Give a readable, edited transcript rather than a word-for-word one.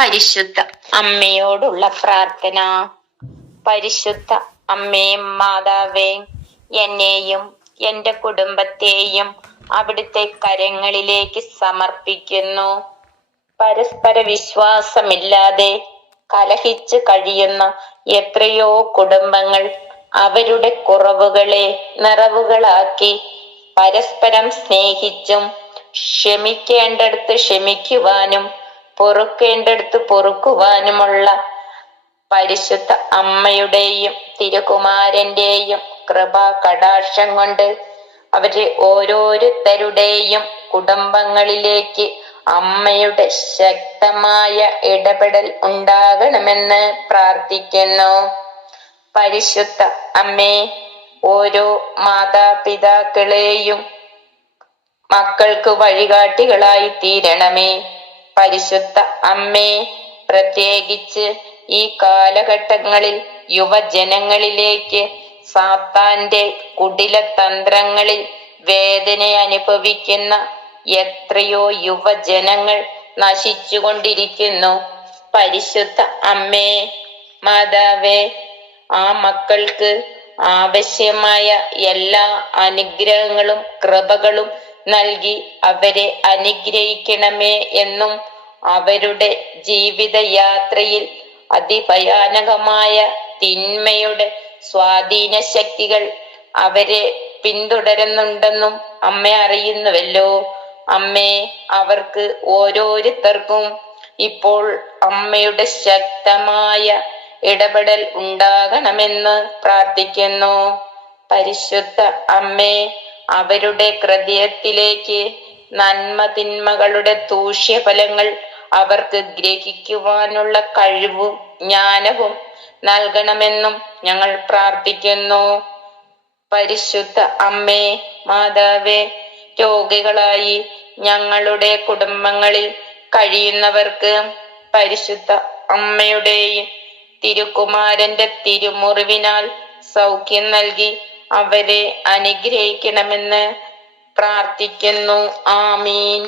പരിശുദ്ധ അമ്മയോടുള്ള പ്രാർത്ഥന. പരിശുദ്ധ അമ്മേ മാതാവേ, എന്നെയും എന്റെ കുടുംബത്തെയും അവിടുത്തെ കരങ്ങളിലേക്ക് സമർപ്പിക്കുന്നു. പരസ്പര വിശ്വാസമില്ലാതെ കലഹിച്ച് കഴിയുന്ന എത്രയോ കുടുംബങ്ങൾ അവരുടെ കുറവുകളെ നിറവുകളാക്കി പരസ്പരം സ്നേഹിച്ചും ക്ഷമിക്കേണ്ടടുത്ത് ക്ഷമിക്കുവാനും പൊറുക്കേണ്ടടുത്ത് പൊറുക്കുവാനുമുള്ള പരിശുദ്ധ അമ്മയുടെയും തിരുകുമാരന്റെയും കൃപാ കടാക്ഷം കൊണ്ട് അവരെ ഓരോരുത്തരുടെയും കുടുംബങ്ങളിലേക്ക് അമ്മയുടെ ശക്തമായ ഇടപെടൽ ഉണ്ടാകണമെന്ന് പ്രാർത്ഥിക്കുന്നു. പരിശുദ്ധ അമ്മേ, ഓരോ മാതാപിതാക്കളെയും മക്കൾക്ക് വഴികാട്ടികളായി തീരണമേ. പരിശുദ്ധ അമ്മേ, പ്രത്യേകിച്ച് ഈ കാലഘട്ടങ്ങളിൽ യുവജനങ്ങളിലേക്ക് സാത്താന്റെ കുടില തന്ത്രങ്ങളിൽ വേദന അനുഭവിക്കുന്ന എത്രയോ യുവജനങ്ങൾ നശിച്ചുകൊണ്ടിരിക്കുന്നു. പരിശുദ്ധ അമ്മേ മാതാവേ, ആ മക്കൾക്ക് ആവശ്യമായ എല്ലാ അനുഗ്രഹങ്ങളും കൃപകളും നൽകി അവരെ അനുഗ്രഹിക്കണമേ എന്നും അവരുടെ ജീവിതയാത്രയിൽ അതിഭയാനകമായ തിന്മയുടെ സ്വാധീന ശക്തികൾ അവരെ പിന്തുടരുന്നുണ്ടെന്നും അമ്മ അറിയുന്നുവല്ലോ. അമ്മേ, അവർക്ക് ഓരോരുത്തർക്കും ഇപ്പോൾ അമ്മയുടെ ശക്തമായ ഇടപെടൽ ഉണ്ടാകണമെന്ന് പ്രാർത്ഥിക്കുന്നു. പരിശുദ്ധ അമ്മേ, അവരുടെ ഹൃദയത്തിലേക്ക് നന്മ തിന്മകളുടെ ദൂഷ്യഫലങ്ങൾ അവർക്ക് ഗ്രഹിക്കുവാനുള്ള കഴിവും ജ്ഞാനവും നൽകണമെന്നും ഞങ്ങൾ പ്രാർത്ഥിക്കുന്നു. പരിശുദ്ധ അമ്മേ മാതാവേ, രോഗികളായി ഞങ്ങളുടെ കുടുംബങ്ങളിൽ കഴിയുന്നവർക്ക് പരിശുദ്ധ അമ്മയുടെയും തിരുകുമാരന്റെ തിരുമുറിവിനാൽ സൗഖ്യം നൽകി അവരെ അനുഗ്രഹിക്കണമെന്ന് പ്രാർത്ഥിക്കുന്നു. ആമീൻ.